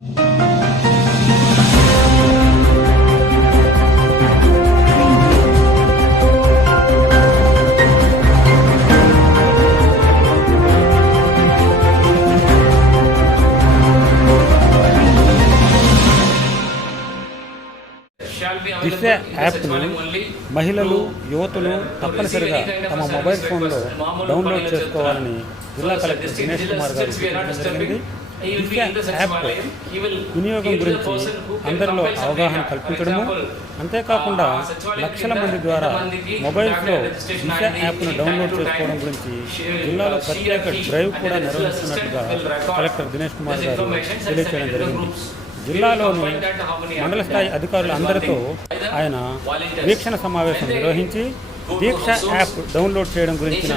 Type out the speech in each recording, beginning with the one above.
దిశ యాప్ను మహిళలు యువతులు తప్పనిసరిగా తమ మొబైల్ ఫోన్లో డౌన్లోడ్ చేసుకోవాలని జిల్లా కలెక్టర్ దినేష్ కుమార్ గారు సూచించడం జరిగింది. దిశ యాప్ వినియోగం గురించి అందరిలో అవగాహన కల్పించడము, అంతేకాకుండా లక్షల మంది ద్వారా మొబైల్స్లో దిశ యాప్ను డౌన్లోడ్ చేసుకోవడం గురించి జిల్లాలో ప్రత్యేక డ్రైవ్ కూడా నిర్వహిస్తున్నట్టుగా కలెక్టర్ దినేష్ కుమార్ గారు తెలియజేయడం జరిగింది. జిల్లాలోని మండల స్థాయి అధికారులు అందరితో ఆయన వీక్షణ సమావేశం నిర్వహించి దీక్ష యాప్ డౌన్లోడ్ చేయడం గురించిన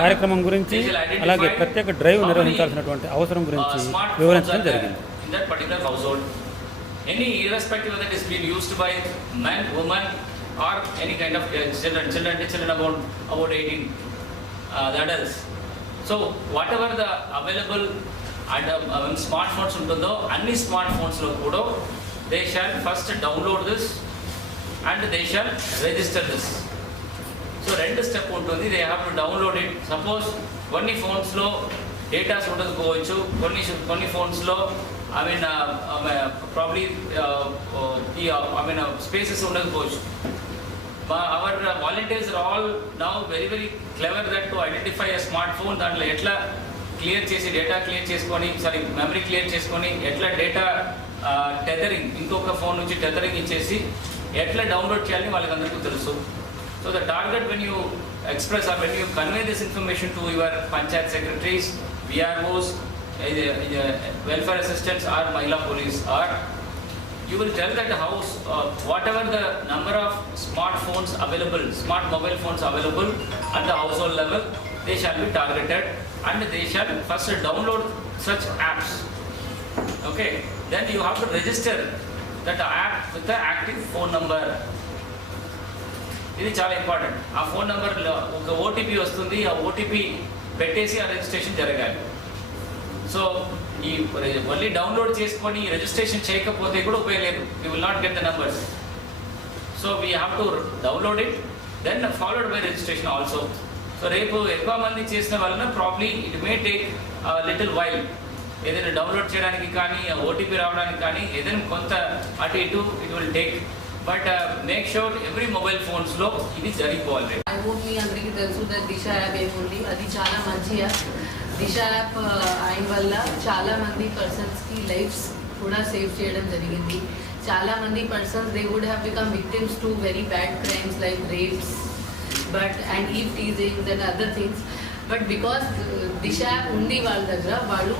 కార్యక్రమం గురించి, అలాగే ప్రత్యేక డ్రైవ్ నిర్వహించాల్సినటువంటి అవసరం గురించి వివరించడం జరిగింది. and smartphones untundo anni smartphones lo kuda they shall first download this and they shall register this. So rendu step untundi, they have to download it. Suppose konni phones lo data undadu konni phones lo probably spaces undadu kochu. Our volunteers are all now very clever that to identify a smartphone దాంట్లో ఎట్లా clear చేసి data clear చేసుకొని memory clear చేసుకొని ఎట్లా data tethering ఇంకొక phone నుంచి tethering ఇచ్చేసి ఎట్లా డౌన్లోడ్ చేయాలని వాళ్ళకి అందరికీ తెలుసు. So the target when you express or when you convey this information to your panchayat secretaries, VROs, welfare assistants or Mahila police, or you will tell that house whatever the number of smartphones available, smart mobile phones available at the household level, they shall be targeted and they shall first download such apps. Okay, then you have to register that app with the active phone number. ఇది చాలా ఇంపార్టెంట్. ఆ phone number ఒక ఓటీపీ వస్తుంది, ఆ ఓటీపీ పెట్టేసి ఆ రిజిస్ట్రేషన్ జరగాలి. సో ఈ మళ్ళీ డౌన్లోడ్ చేసుకొని రిజిస్ట్రేషన్ చేయకపోతే కూడా ఉపయోగం లేదు. You will not get the numbers. So we have to download it, then followed by registration also. So రేపు ఎక్కువ మంది చేసిన వలన probably it may take little while, ఏదైనా డౌన్లోడ్ చేయడానికి కానీ ఓటీపీ రావడానికి కానీ ఏదైనా కొంత అటు ఇటు it will take. But make sure every mobile ఫోన్స్లో ఇది జరిగిపోవాలి. ఐ హోప్ మీ అందరికీ తెలుసు దిశ యాప్ ఏముంది, అది చాలా మంచి యాప్. దిశ యాప్ అయిన వల్ల చాలామంది పర్సన్స్కి లైఫ్స్ కూడా సేవ్ చేయడం జరిగింది. చాలామంది persons they would have become victims to very bad crimes like rapes and eve teasings and other things. But because Disha app ఉంది వాళ్ళ దగ్గర, వాళ్ళు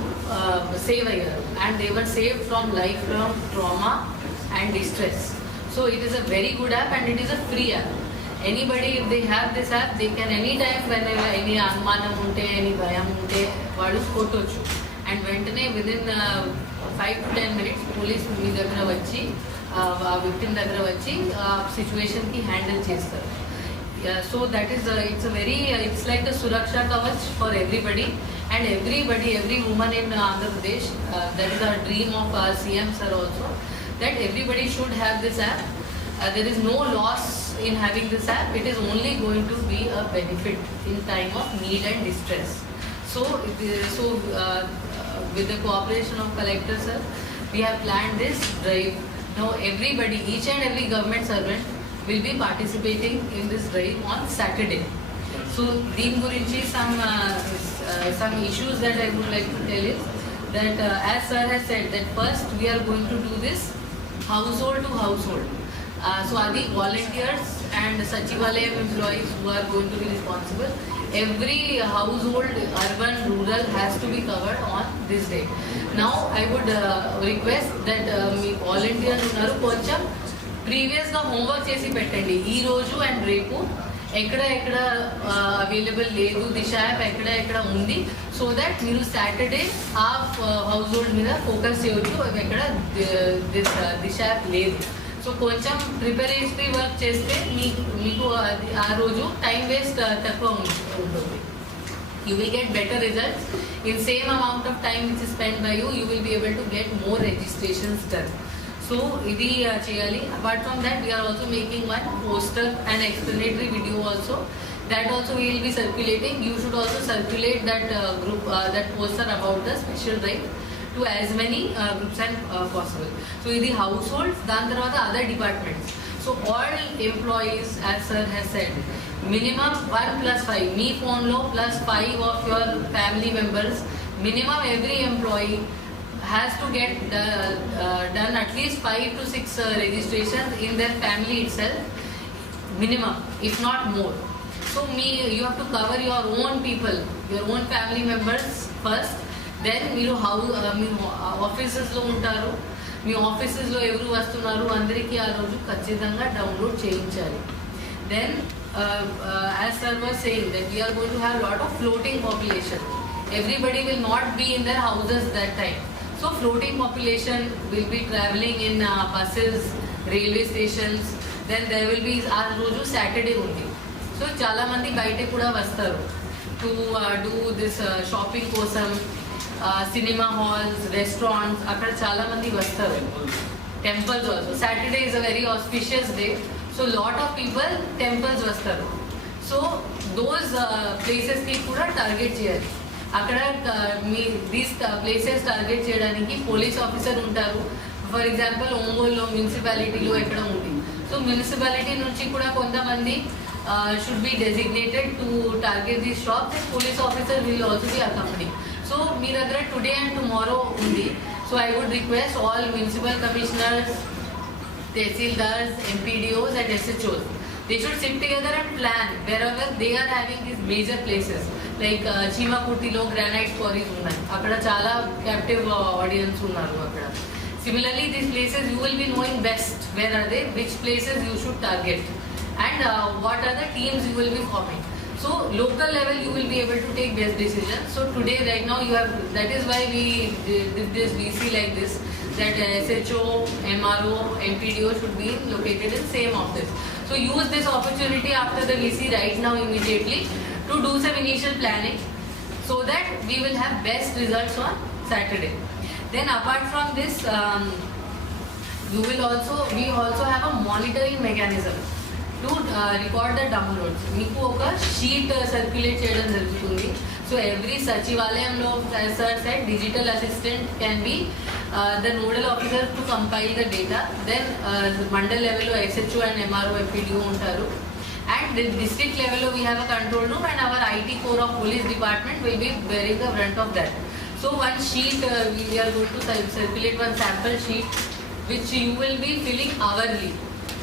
సేవ్ అయ్యారు and they were save from life long trauma and distress. So it is a very good app and it is a free app. Anybody, if they have this app, they can anytime whenever any అనుమానం ఉంటే, any భయం ఉంటే వాళ్ళు కొట్టొచ్చు. అండ్ వెంటనే విదిన్ 5 to 10 minutes police మీ దగ్గర వచ్చి ఆ విక్టిమ్ దగ్గర వచ్చి సిచ్యువేషన్కి హ్యాండిల్ చేస్తారు. So that is it's like the Suraksha Kavach for everybody and every woman in Andhra Pradesh. That is our dream of our CM sir also, that everybody should have this app. There is no loss in having this app. It is only going to be a benefit in time of need and distress. So with the cooperation of collector sir, we have planned this drive. Now everybody, each and every government servant will be participating in this drive on Saturday. So deen gurinchi some issues that I would like to tell is that as sir has said, that first we are going to do this household to household. So are the volunteers and Sachivalayam employees who are going to be responsible. Every household, urban, rural, has to be covered on this day. Now I would request that me volunteers unnaru koncham previous ga homework chesi pettandi ee roju and repu ekkada available ledu దిశ యాప్ ఎక్కడ ఉంది, so that మీరు సాటర్డే ఆ హౌస్హోల్డ్ మీద ఫోకస్ చేయొచ్చు. ఎక్కడ దిశ యాప్ లేదు. సో కొంచెం preparatory work చేస్తే మీకు ఆ రోజు టైం వేస్ట్ తక్కువ ఉంటుంది. you will get better results. In same amount of time which is spent by you, you will be able to get more registrations done. So idi cheyali. Apart from that, we are also making one poster and explanatory video also. That also we will be circulating. You should also circulate that that poster about the special drive to as many groups as possible. So idi households, dan tarvata other departments. So all employees, as sir has said, minimum 1 plus 5. Me phone lo plus 5 of your family members. Minimum every employee has to get done at least 5 to 6 registrations in their family itself. Minimum, if not more. So you have to cover your own people, your own family members first. Then మీరు ఆఫీసెస్లో ఉంటారు, మీ ఆఫీసెస్లో ఎవరు వస్తున్నారు అందరికీ ఆ రోజు ఖచ్చితంగా డౌన్లోడ్ చేయించాలి. Then as sir was saying that we are going to have lot of floating population. Everybody will not be in their houses that time. So floating population will be traveling in buses, railway stations. Then there will be ఆ రోజు Saturday ఉంది. So చాలా మంది బయట కూడా వస్తారు to do this shopping కోసం. Cinema halls, restaurants, అక్కడ చాలా మంది వస్తారు. Temples also. Saturday is a very auspicious day, so lot of people temples వస్తారు. So those places కి కూడా టార్గెట్ చేయాలి. అక్కడ మీ దీస్ ప్లేసెస్ టార్గెట్ చేయడానికి పోలీస్ ఆఫీసర్ ఉంటారు. ఫర్ ఎగ్జాంపుల్ ఒంగోలులో మున్సిపాలిటీలో ఎక్కడ ఉంది. సో మున్సిపాలిటీ నుంచి కూడా కొంతమంది should be designated to target these shops, and police officer will also be accompanying. So మీ దగ్గర today and tomorrow ఉంది. So I would request all municipal commissioners, tehsildars, MPDOs and SHOs, they should sit together and plan wherever they are having these major places like చీమకుర్తిలో granite quarries ఉన్నాయి, అక్కడ చాలా captive audience ఉన్నారు అక్కడ. Similarly, these places you will be knowing best where are they, which places you should target, and what are the teams you will be forming. So local level you will be able to take best decisions. So today right now you have, that is why we did this VC like this, that SHO, MRO, MPDO should be located in same office. So use this opportunity after the VC right now immediately to do some initial planning so that we will have best results on Saturday. Then apart from this, we also have a monitoring mechanism to record the downloads. మీకు ఒక sheet circulate చేయడం జరుగుతుంది. So every సచివాలయంలో sir said digital assistant can be the nodal officer to compile the data. Then mandal లెవెల్లో SHO and MRO MPDO ఉంటారు. And district level we have a control room, and our IT core of police department will be bearing the brunt of that. So one sheet we are going to circulate one sample sheet which you will be filling hourly.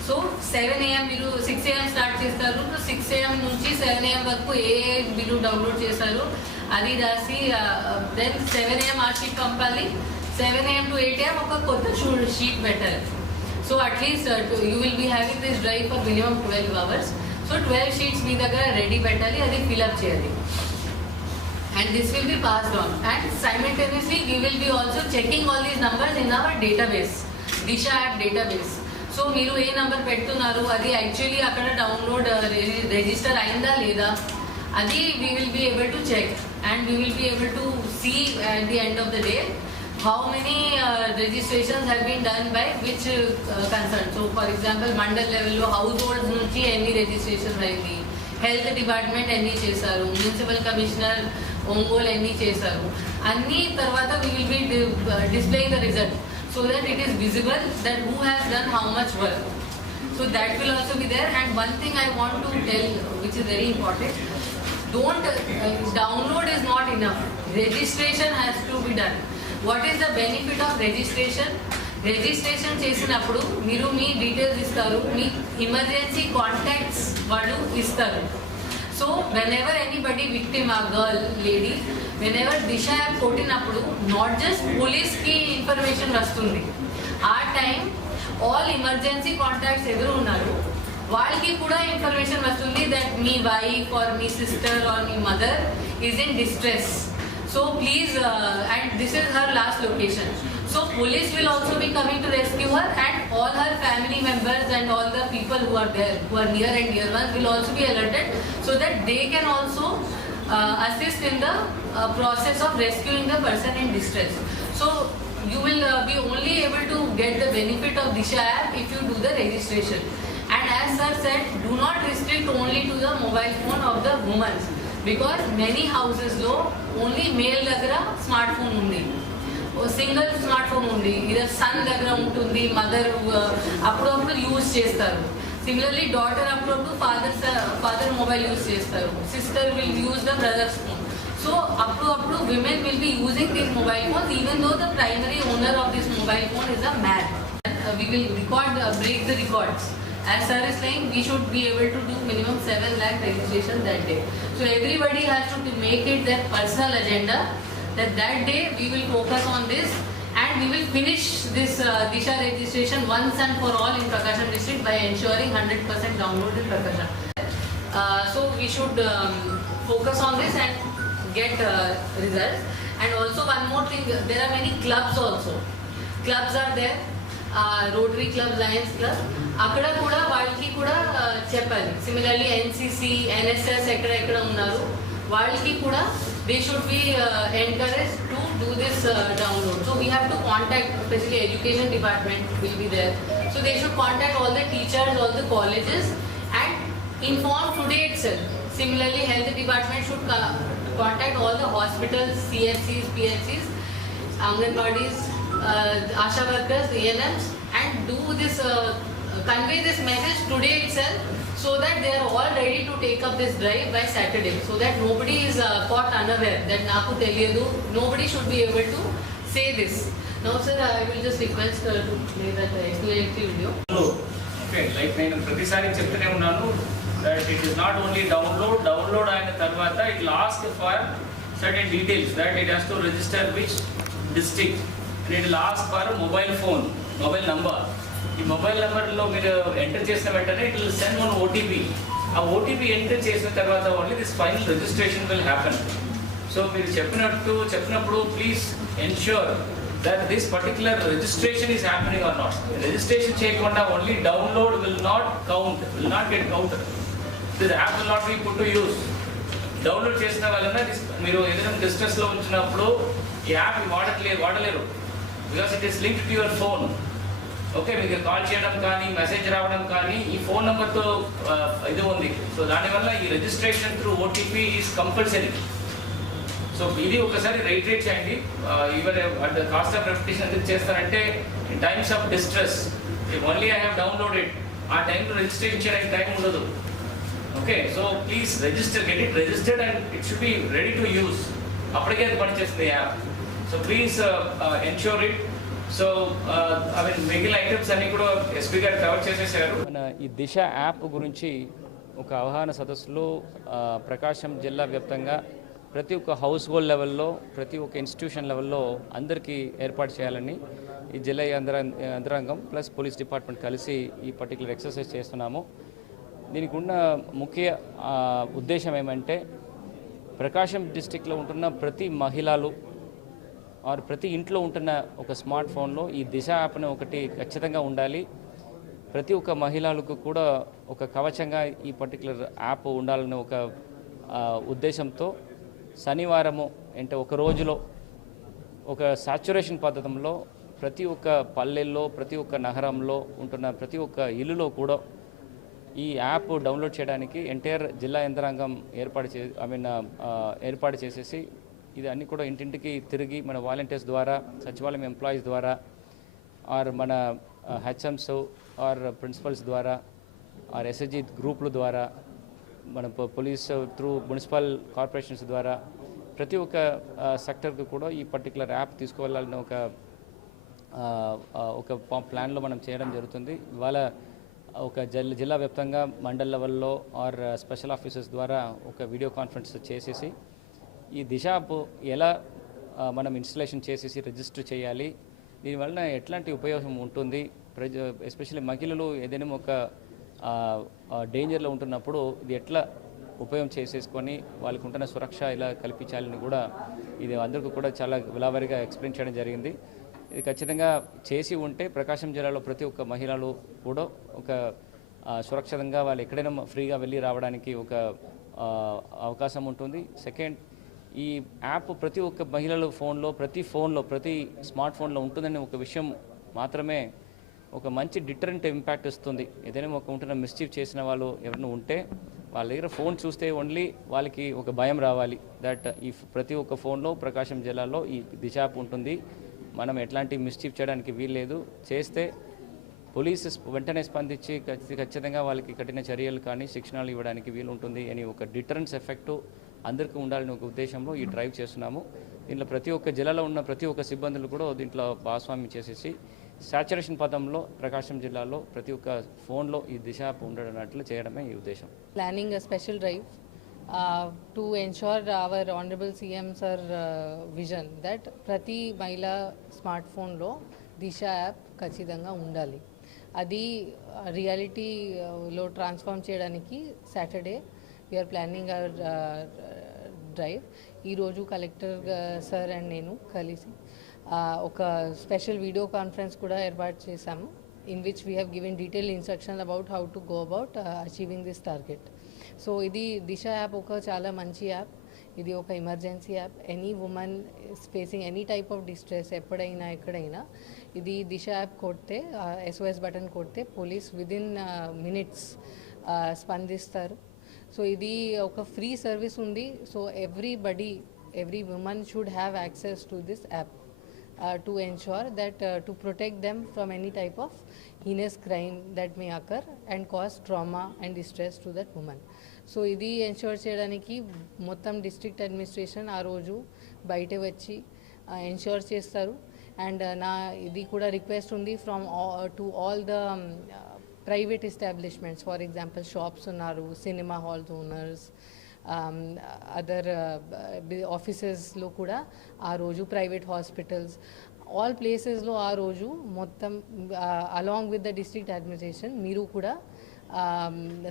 So 7 AM మీరు 6 AM start చేస్తారు. 6 AM నుంచి 7 AM వరకు ఏ మీరు డౌన్లోడ్ చేశారు అది రాసి దెన్ 7 AM ఆ షీట్ పంపాలి. 7 AM to 8 AM ఒక కొత్త షీట్ పెట్టాలి. So at least you will be having this drive for minimum 12 hours. So 12 sheets మీ దగ్గర రెడీ పెట్టాలి, అది ఫిల్అప్ చేయాలి. And this will be passed on, and simultaneously we will be also checking all these numbers in our database, Disha app database. So మీరు ఏ నంబర్ పెడుతున్నారు అది యాక్చువల్లీ అక్కడ download register అయిందా లేదా అది we will be able to check, and we will be able to see at the end of the day how many registrations have been done by which concern. So for example mandal level లో households నుంచి ఎన్ని registrations అయింది, health department ఎన్ని చేశారు, municipal commissioner Ongole ఎన్ని చేశారు, అన్ని తర్వాత we will be displaying the result so that it is visible that who has done how much work. So that will also be there. And one thing I want to tell which is very important, don't download is not enough, registration has to be done. What is the benefit of registration? Registration చేసినప్పుడు మీరు మీ డీటెయిల్స్ ఇస్తారు, మీ emergency contacts వాళ్ళు ఇస్తారు. So whenever anybody victim ఆ girl lady whenever Disha app కొట్టినప్పుడు not just పోలీస్కి information వస్తుంది, ఆ టైం ఆల్ ఎమర్జెన్సీ కాంటాక్ట్స్ ఎవరు ఉన్నారు వాళ్ళకి కూడా ఇన్ఫర్మేషన్ వస్తుంది దట్ మీ వైఫ్ ఆర్ మీ సిస్టర్ ఆర్ మీ mother is in distress. So please, and this is her last location. So police will also be coming to rescue her, and all her family members and all the people who are there, who are near and dear ones, will also be alerted so that they can also assist in the process of rescuing the person in distress. So you will be only able to get the benefit of Disha app if you do the registration. And as sir said, do not restrict only to the mobile phone of the women, because many houses lo only male dagra smartphone undi, single smart phone ఉంది, either son దగ్గర ఉంటుంది, mother అప్పుడప్పుడు use చేస్తారు. Similarly daughter అప్పుడప్పుడు father mobile use చేస్తారు, sister will use the brother's phone. So అప్పుడు women will be using these mobile phones even though the primary owner of this mobile phone is a man. We will break the records. As sir is saying, we should be able to do minimum 7 lakh registration that day. So everybody has to make it their personal agenda that day we will focus on this, and we will finish this Disha registration once and for all in Prakasam district by ensuring 100% download in Prakasam. So we should focus on this and get results. And also one more thing, there are many clubs also. Clubs are there, Rotary Club, Lions Club. అక్కడ కూడా వాళ్ళకి కూడా చెప్పాలి. Similarly NCC, NSS ఎక్కడ ఉన్నారు వాళ్ళకి కూడా they should be encouraged to do this download. So we have to contact, especially education department will be there. So they should contact all the teachers, all the colleges and inform today itself. Similarly, health department should contact all the hospitals, CHCs, PHCs, Anganwadis, Asha workers, ANMs, and do this, convey this message today itself, so that they are all ready to take up this drive by Saturday, so that nobody is caught unaware that naku teliyadu. Nobody should be able to say this. Now sir, I will just request to play that explanatory video. Okay, like నేను ప్రతిసారి చెప్తూనే ఉన్నాను that it is not only download అయిన తర్వాత it will ask for certain details, that it has to register which district, and it will ask for mobile number. ఈ mobile నెంబర్లో మీరు enter చేసిన వెంటనే it will send one OTP. ఆ OTP enter చేసిన తర్వాత only this final registration will happen. So మీరు చెప్పినప్పుడు please ensure that this particular registration is happening or not. Registration చేయకుండా only download will not get counted. This app will not be put to use. Download చేసిన వలన మీరు ఏదైనా డిస్ట్రెస్లో ఉంచినప్పుడు ఈ యాప్ వాడలేరు, because it is linked to your phone. Okay, మీకు కాల్ చేయడం కానీ మెసేజ్ రావడం కానీ ఈ ఫోన్ నెంబర్తో ఇది ఉంది. సో దానివల్ల ఈ registration through OTP is compulsory. So ఇది ఒకసారి రైట్రేట్ చేయండి. Even at the cost of reputation ఎందుకు చేస్తారంటే in times of distress only I have downloaded, ఆ టైంలో రిజిస్ట్రేషన్ చేయడానికి టైం ఉండదు. Okay, so please get it registered and it should be ready to use. అప్పటికే అది పనిచేస్తుంది app. So please ensure it. So మిగిలిన ఐటమ్స్ అన్ని కూడా ఎస్పీ గారు కవర్ చేసేసారు. మన ఈ దిశ యాప్ గురించి ఒక అవగాహన సదస్సులో ప్రకాశం జిల్లా వ్యాప్తంగా ప్రతి ఒక్క హౌస్ హోల్డ్ లెవెల్లో, ప్రతి ఒక్క ఇన్స్టిట్యూషన్ లెవెల్లో అందరికీ ఏర్పాటు చేయాలని ఈ జిల్లా యంత్రాంగం ప్లస్ పోలీస్ డిపార్ట్మెంట్ కలిసి ఈ పర్టికులర్ ఎక్సర్సైజ్ చేస్తున్నాము. దీనికి ఉన్న ముఖ్య ఉద్దేశం ఏమంటే ప్రకాశం డిస్టిక్లో ఉంటున్న ప్రతి మహిళలు ఆర్ ప్రతి ఇంట్లో ఉంటున్న ఒక స్మార్ట్ ఫోన్లో ఈ దిశ యాప్ని ఒకటి ఖచ్చితంగా ఉండాలి. ప్రతి ఒక్క మహిళలకు కూడా ఒక కవచంగా ఈ పర్టికులర్ యాప్ ఉండాలనే ఒక ఉద్దేశంతో శనివారము అంటే ఒక రోజులో ఒక సాచురేషన్ పద్ధతిలో ప్రతి ఒక్క పల్లెల్లో, ప్రతి ఒక్క నగరంలో ఉంటున్న ప్రతి ఒక్క ఇల్లులో కూడా ఈ యాప్ డౌన్లోడ్ చేయడానికి ఎంటైర్ జిల్లా యంత్రాంగం ఏర్పాటు చేసేసి ఇది అన్నీ కూడా ఇంటింటికి తిరిగి మన వాలంటీర్స్ ద్వారా, సచివాలయం ఎంప్లాయీస్ ద్వారా, ఆర్ మన హెచ్ఎంస్ ఆర్ ప్రిన్సిపల్స్ ద్వారా, ఆర్ ఎస్ఎస్జి గ్రూపుల ద్వారా, మన పోలీస్ త్రూ మున్సిపల్ కార్పొరేషన్స్ ద్వారా ప్రతి ఒక్క సెక్టర్కి కూడా ఈ పర్టికులర్ యాప్ తీసుకువెళ్ళాలని ఒక ప్లాన్లో మనం చేయడం జరుగుతుంది. ఇవాళ ఒక జిల్లా వ్యాప్తంగా మండల్ లెవెల్లో ఆర్ స్పెషల్ ఆఫీసర్స్ ద్వారా ఒక వీడియో కాన్ఫరెన్స్ చేసేసి ఈ దిశ యాప్ ఎలా మనం ఇన్స్టలేషన్ చేసేసి రిజిస్టర్ చేయాలి, దీనివల్ల ఎట్లాంటి ఉపయోగం ఉంటుంది, ఎస్పెషల్లీ మహిళలు ఏదైనా ఒక డేంజర్లో ఉంటున్నప్పుడు ఇది ఎట్లా ఉపయోగం చేసేసుకొని వాళ్ళకు ఉంటున్న సురక్ష ఇలా కల్పించాలని కూడా ఇది అందరికీ కూడా చాలా విలావరిగా ఎక్స్ప్లెయిన్ చేయడం జరిగింది. ఇది ఖచ్చితంగా చేసి ఉంటే ప్రకాశం జిల్లాలో ప్రతి ఒక్క మహిళలు కూడా ఒక సురక్షితంగా వాళ్ళు ఎక్కడైనా ఫ్రీగా వెళ్ళి రావడానికి ఒక అవకాశం ఉంటుంది. సెకండ్, ఈ యాప్ ప్రతి ఒక్క మహిళల ఫోన్లో, ప్రతి స్మార్ట్ ఫోన్లో ఉంటుందనే ఒక విషయం మాత్రమే ఒక మంచి డిటరెంట్ ఇంపాక్ట్ ఇస్తుంది. ఏదైనా ఒక ఉంటున్న మిస్చీఫ్ చేసిన వాళ్ళు ఎవరైనా ఉంటే వాళ్ళ దగ్గర ఫోన్ చూస్తే ఓన్లీ వాళ్ళకి ఒక భయం రావాలి దట్ ఈ ప్రతి ఒక్క ఫోన్లో ప్రకాశం జిల్లాలో ఈ దిశ యాప్ ఉంటుంది, మనం ఎట్లాంటి మిస్చీఫ్ చేయడానికి వీల్లేదు, చేస్తే పోలీసు వెంటనే స్పందించి ఖచ్చితంగా వాళ్ళకి కఠిన చర్యలు కానీ శిక్షణలు ఇవ్వడానికి వీలు ఉంటుంది అని ఒక డిటరెన్స్ ఎఫెక్టు అందరికీ ఉండాలని ఒక ఉద్దేశంలో ఈ డ్రైవ్ చేస్తున్నాము. దీంట్లో ప్రతి ఒక్క జిల్లాలో ఉన్న ప్రతి ఒక్క సిబ్బందులు కూడా దీంట్లో భాగస్వామ్యం చేసేసి సాచురేషన్ పదంలో ప్రకాశం జిల్లాలో ప్రతి ఒక్క ఫోన్లో ఈ దిశ యాప్ ఉండనట్లు చేయడమే ఈ ఉద్దేశం. Planning a special drive to ensure our honorable CM sir vision that ప్రతి మహిళా స్మార్ట్ ఫోన్లో దిశ యాప్ ఖచ్చితంగా ఉండాలి. అది రియాలిటీలో ట్రాన్స్ఫార్మ్ చేయడానికి Saturday we are planning our drive. ఈరోజు కలెక్టర్ సార్ అండ్ నేను కలిసి ఒక స్పెషల్ వీడియో కాన్ఫరెన్స్ కూడా ఏర్పాటు చేశాము, in which we have given detail instruction about how to go about achieving this target. So ఇది దిశ యాప్ ఒక చాలా మంచి యాప్. ఇది ఒక emergency app. Any women facing any type of distress ఎప్పుడైనా ఎక్కడైనా ఇది దిశ యాప్ కొడితే, SOS బటన్ కొడితే పోలీస్ విదిన్ మినిట్స్ స్పందిస్తారు. సో ఇది ఒక ఫ్రీ సర్వీస్ ఉంది. So every women should have access to this app to ensure that to protect them from any type of heinous crime that may occur and cause trauma and distress to that woman. So ఇది ఎన్ష్యూర్ చేయడానికి మొత్తం district administration ఆ రోజు బయట వచ్చి ఎన్ష్యూర్ చేస్తారు. అండ్ నా ఇది కూడా రిక్వెస్ట్ ఉంది from to all the private establishments, for example shops ఉన్నారు, సినిమా హాల్స్ ఓనర్స్, అదర్ ఆఫీసెస్లో కూడా ఆ రోజు, ప్రైవేట్ హాస్పిటల్స్, ఆల్ ప్లేసెస్లో ఆ రోజు మొత్తం along with the district administration మీరు కూడా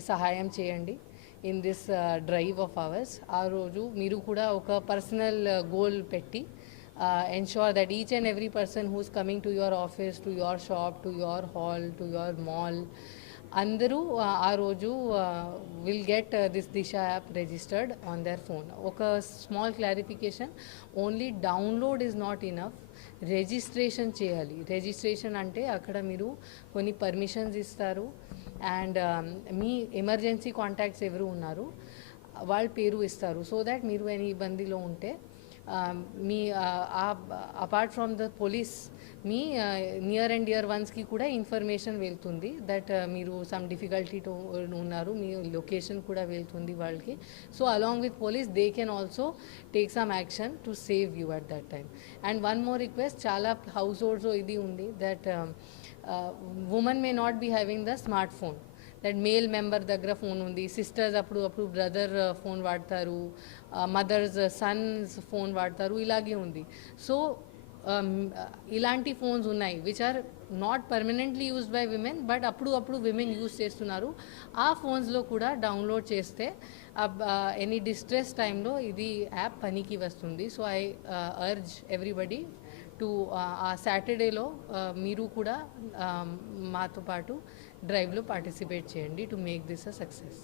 సహాయం చేయండి in this drive of hours. ఆ రోజు మీరు కూడా ఒక పర్సనల్ గోల్ పెట్టి ensure that each and every person who is coming to your office, to your shop, to your hall, to your mall, అందరూ ఆ రోజు will get this Disha app registered on their phone. ఒక small clarification, only download is not enough, registration చేయాలి. Registration అంటే అక్కడ మీరు కొన్ని పర్మిషన్స్ ఇస్తారు అండ్ మీ ఎమర్జెన్సీ కాంటాక్ట్స్ ఎవరు ఉన్నారు వాళ్ళ పేరు ఇస్తారు. సో దాట్ మీరు ఎనీ ఇబ్బందిలో ఉంటే మీ అపార్ట్ ఫ్రమ్ ద పోలీస్ మీ నియర్ అండ్ డియర్ వన్స్కి కూడా ఇన్ఫర్మేషన్ వెళ్తుంది దట్ మీరు సమ్ డిఫికల్టీతో ఉన్నారు, మీ లొకేషన్ కూడా వెళ్తుంది వాళ్ళకి. So along with police they can also take some action to save you at that time. And one more request, చాలా హౌస్ హోల్డ్స్ ఇది ఉంది that women may not be having the smartphone, that male member దగ్గర phone ఉంది, sisters అప్పుడు brother phone వాడతారు, mothers sons phone వాడతారు, ఇలాగే ఉంది. సో ఇలాంటి ఫోన్స్ ఉన్నాయి which are not permanently used by women, but అప్పుడు విమెన్ యూజ్ చేస్తున్నారు. ఆ ఫోన్స్లో కూడా డౌన్లోడ్ చేస్తే ఎనీ డిస్ట్రెస్ టైంలో ఇది యాప్ పనికి వస్తుంది. So I urge everybody to ఆ సాటర్డేలో మీరు కూడా మాతో పాటు డ్రైవ్లో పార్టిసిపేట్ చేయండి to make this a success.